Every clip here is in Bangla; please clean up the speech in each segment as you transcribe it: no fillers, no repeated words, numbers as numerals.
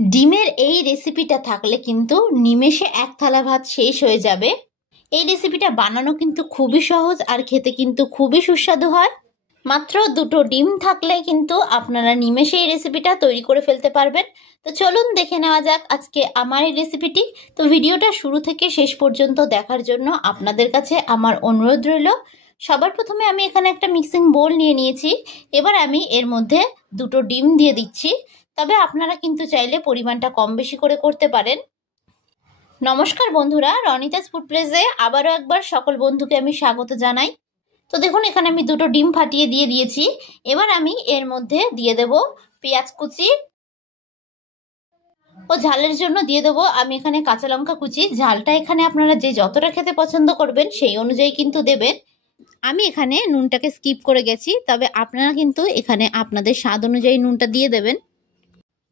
ডিমের এই রেসিপিটা থাকলে কিন্তু নিমেষে এক থালা ভাত শেষ হয়ে যাবে। এই রেসিপিটা বানানো কিন্তু খুবই সহজ আর খেতে কিন্তু খুবই সুস্বাদু হয়। মাত্র দুটো ডিম থাকলে কিন্তু আপনারা নিমেষে এই রেসিপিটা তৈরি করে ফেলতে পারবেন। তো চলুন দেখে নেওয়া যাক আজকে আমার এই রেসিপিটি। তো ভিডিওটা শুরু থেকে শেষ পর্যন্ত দেখার জন্য আপনাদের কাছে আমার অনুরোধ রইল। সবার প্রথমে আমি এখানে একটা মিক্সিং বোল নিয়ে নিয়েছি। এবার আমি এর মধ্যে দুটো ডিম দিয়ে দিচ্ছি। তবে আপনারা কিন্তু চাইলে পরিমাণটা কম বেশি করে করতে পারেন। নমস্কার বন্ধুরা, রনিতাস ফুড প্লেসে আবারও একবার সকল বন্ধুকে আমি স্বাগত জানাই। তো দেখুন এখানে আমি দুটো ডিম ফাটিয়ে দিয়ে দিয়েছি। এবার আমি এর মধ্যে দিয়ে দেব পেঁয়াজ কুচি ও ঝালের জন্য দিয়ে দেবো আমি এখানে কাঁচা লঙ্কা কুচি। ঝালটা এখানে আপনারা যে যতটা খেতে পছন্দ করবেন সেই অনুযায়ী কিন্তু দেবেন। আমি এখানে নুনটাকে স্কিপ করে গেছি, তবে আপনারা কিন্তু এখানে আপনাদের স্বাদ অনুযায়ী নুনটা দিয়ে দেবেন।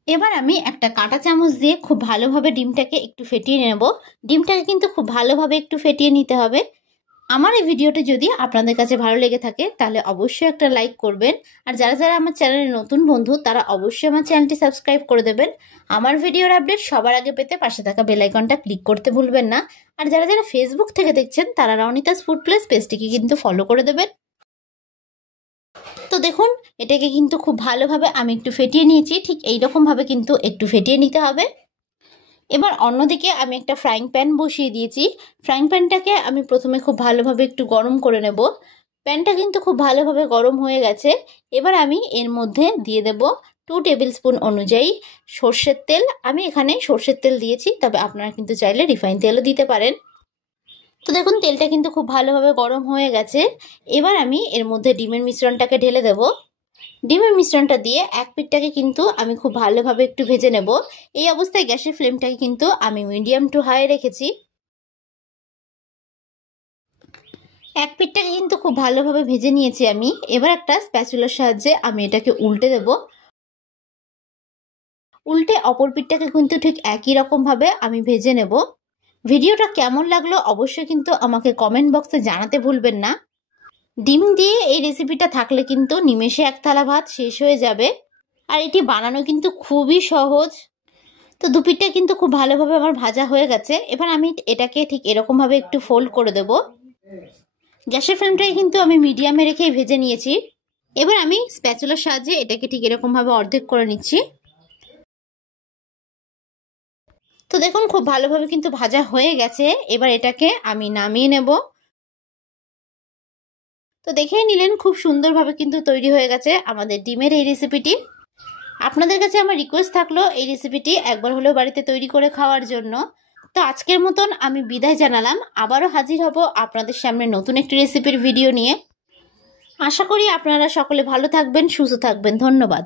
এবার আমি একটা কাঁটা চামচ দিয়ে খুব ভালোভাবে ডিমটাকে একটু ফেটিয়ে নেব। ডিমটাকে কিন্তু খুব ভালোভাবে একটু ফেটিয়ে নিতে হবে। আমার এই ভিডিওটি যদি আপনাদের কাছে ভালো লেগে থাকে তাহলে অবশ্যই একটা লাইক করবেন। আর যারা যারা আমার চ্যানেলের নতুন বন্ধু তারা অবশ্যই আমার চ্যানেলটি সাবস্ক্রাইব করে দেবেন। আমার ভিডিওর আপডেট সবার আগে পেতে পাশে থাকা বেল আইকনটা ক্লিক করতে ভুলবেন না। আর যারা যারা ফেসবুক থেকে দেখছেন তারা রনিতাস ফুড প্লেস পেজটিকে কিন্তু ফলো করে দেবেন। তো দেখুন এটাকে কিন্তু খুব ভালোভাবে আমি একটু ফেটিয়ে নিয়েছি। ঠিক এইরকমভাবে কিন্তু একটু ফেটিয়ে নিতে হবে। এবার অন্যদিকে আমি একটা ফ্রাইং প্যান বসিয়ে দিয়েছি। ফ্রাইং প্যানটাকে আমি প্রথমে খুব ভালোভাবে একটু গরম করে নেব। প্যানটা কিন্তু খুব ভালোভাবে গরম হয়ে গেছে। এবার আমি এর মধ্যে দিয়ে দেব 2 টেবিল স্পুন অনুযায়ী সর্ষের তেল। আমি এখানে সর্ষের তেল দিয়েছি, তবে আপনারা কিন্তু চাইলে রিফাইন তেলও দিতে পারেন। তো দেখুন তেলটা কিন্তু খুব ভালোভাবে গরম হয়ে গেছে। এবার আমি এর মধ্যে ডিমের মিশ্রণটাকে ঢেলে দেব। ডিমের মিশ্রণটা দিয়ে এক পিঠটাকে কিন্তু আমি খুব ভালোভাবে একটু ভেজে নেব। এই অবস্থায় গ্যাসের ফ্লেমটাকে কিন্তু আমি মিডিয়াম টু হাই রেখেছি। এক পিঠটাকে কিন্তু খুব ভালোভাবে ভেজে নিয়েছি আমি। এবার একটা স্প্যাচুলার সাহায্যে আমি এটাকে উল্টে দেব। উল্টে অপর পিঠটাকে কিন্তু ঠিক একই রকম ভাবে আমি ভেজে নেব। ভিডিওটা কেমন লাগলো অবশ্যই কিন্তু আমাকে কমেন্ট বক্সে জানাতে ভুলবেন না। ডিম দিয়ে এই রেসিপিটা থাকলে কিন্তু নিমেষে এক থালা ভাত শেষ হয়ে যাবে। আর এটি বানানো কিন্তু খুবই সহজ। তো দুপিঠটা কিন্তু খুব ভালোভাবে আমার ভাজা হয়ে গেছে। এবার আমি এটাকে ঠিক এরকমভাবে একটু ফোল্ড করে দেব। গ্যাসের ফ্লেমটাকে কিন্তু আমি মিডিয়ামে রেখেই ভেজে নিয়েছি। এবার আমি স্প্যাচুলার সাহায্যে এটাকে ঠিক এরকমভাবে অর্ধেক করে নিচ্ছি। তো দেখুন খুব ভালোভাবে কিন্তু ভাজা হয়ে গেছে। এবার এটাকে আমি নামিয়ে নেব। তো দেখেই নিলেন খুব সুন্দরভাবে কিন্তু তৈরি হয়ে গেছে আমাদের ডিমের এই রেসিপিটি। আপনাদের কাছে আমার রিকোয়েস্ট থাকলো এই রেসিপিটি একবার হলেও বাড়িতে তৈরি করে খাওয়ার জন্য। তো আজকের মতন আমি বিদায় জানালাম। আবারও হাজির হব আপনাদের সামনে নতুন একটি রেসিপির ভিডিও নিয়ে। আশা করি আপনারা সকলে ভালো থাকবেন, সুস্থ থাকবেন। ধন্যবাদ।